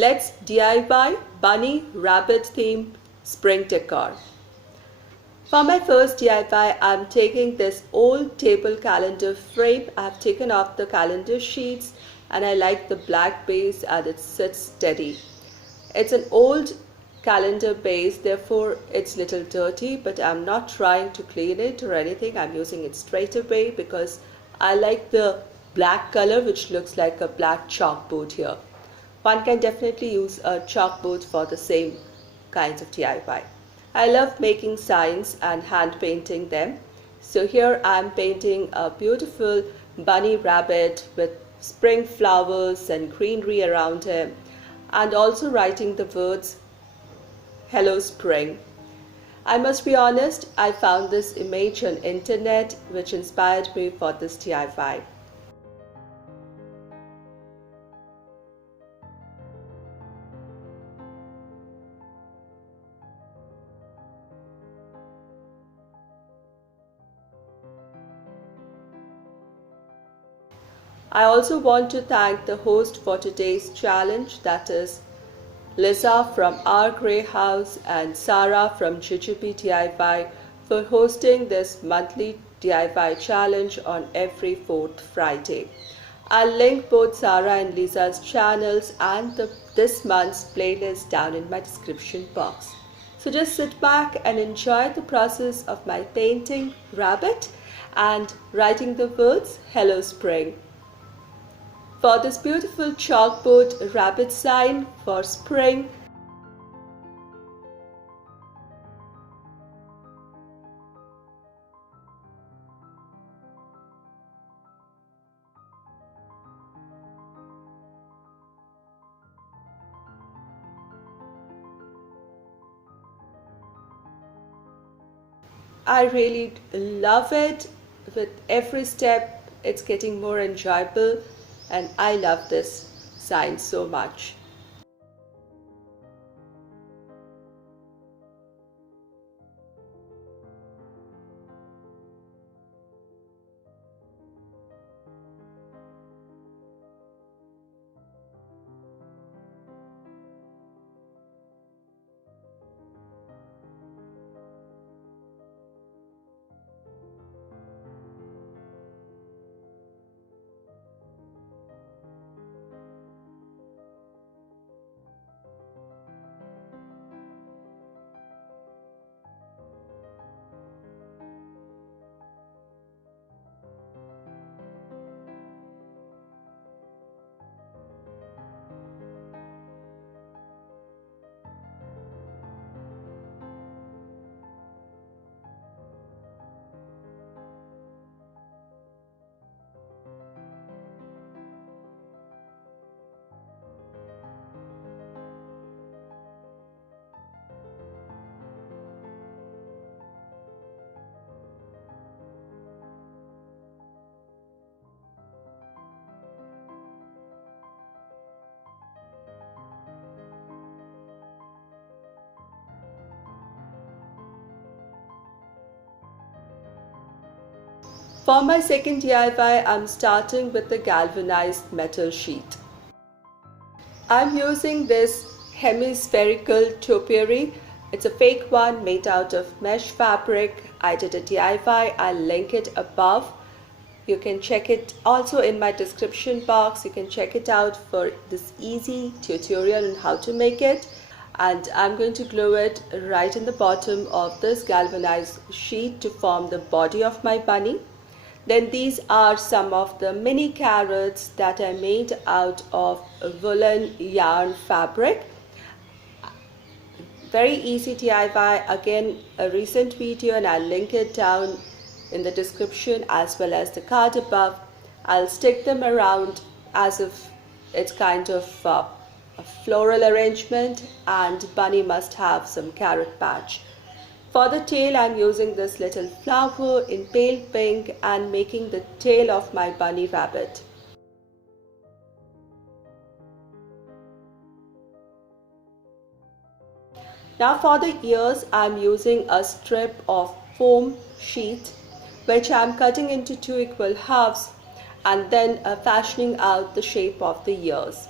Let's DIY bunny rabbit theme spring decor. For my first DIY, I'm taking this old table calendar frame. I've taken off the calendar sheets and I like the black base and it sits steady. It's an old calendar base, therefore it's little dirty, but I'm not trying to clean it or anything. I'm using it straight away because I like the black color, which looks like a black chalkboard here. One can definitely use a chalkboard for the same kinds of DIY. I love making signs and hand painting them. So here I'm painting a beautiful bunny rabbit with spring flowers and greenery around him, and also writing the words "Hello Spring." I must be honest, I found this image on internet which inspired me for this DIY. I also want to thank the host for today's challenge, that is Lisa from Our Grey House and Sarah from Jujube DIY, for hosting this monthly DIY challenge on every fourth Friday. I'll link both Sarah and Lisa's channels and this month's playlist down in my description box. So just sit back and enjoy the process of my painting rabbit and writing the words "Hello Spring." For this beautiful chalkboard rabbit sign for spring, I really love it. With every step, it's getting more enjoyable. And I love this sign so much. For my second DIY, I'm starting with the galvanized metal sheet. I'm using this hemispherical topiary. It's a fake one made out of mesh fabric. I did a DIY. I'll link it above. You can check it also in my description box. You can check it out for this easy tutorial on how to make it. And I'm going to glue it right in the bottom of this galvanized sheet to form the body of my bunny. Then these are some of the mini carrots that I made out of woolen yarn fabric. Very easy DIY. Again, a recent video, and I'll link it down in the description as well as the card above. I'll stick them around as if it's kind of a floral arrangement, and bunny must have some carrot patch. For the tail, I'm using this little flower in pale pink and making the tail of my bunny rabbit. Now for the ears, I'm using a strip of foam sheet which I'm cutting into 2 equal halves and then fashioning out the shape of the ears.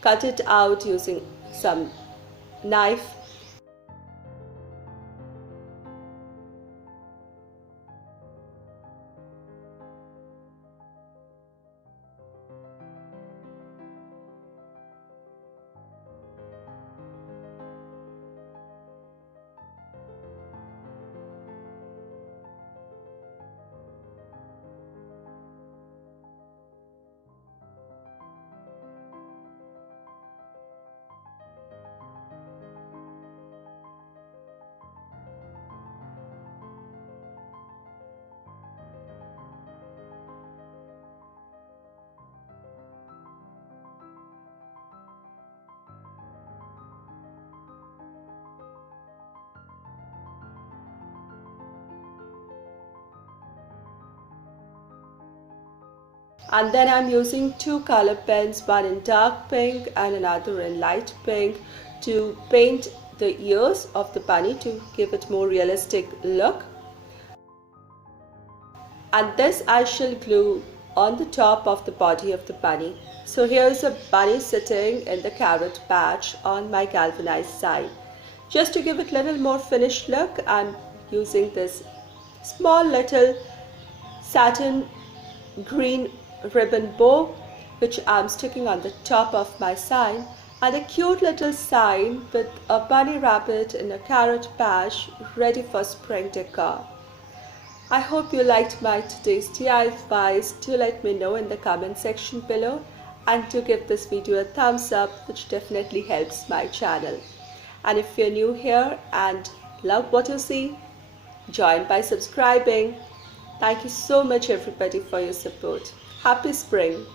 cut it out using some knife. And then I'm using two color pens, one in dark pink and another in light pink, to paint the ears of the bunny to give it more realistic look. And this I shall glue on the top of the body of the bunny. So here's a bunny sitting in the carrot patch on my galvanized side. Just to give it a little more finished look, I'm using this small little satin green ribbon bow, which I'm sticking on the top of my sign, and a cute little sign with a bunny rabbit in a carrot patch ready for spring decor. I hope you liked my today's DIYs. Do let me know in the comment section below, and do give this video a thumbs up, which definitely helps my channel. And if you're new here and love what you see, join by subscribing. Thank you so much everybody for your support. Happy spring!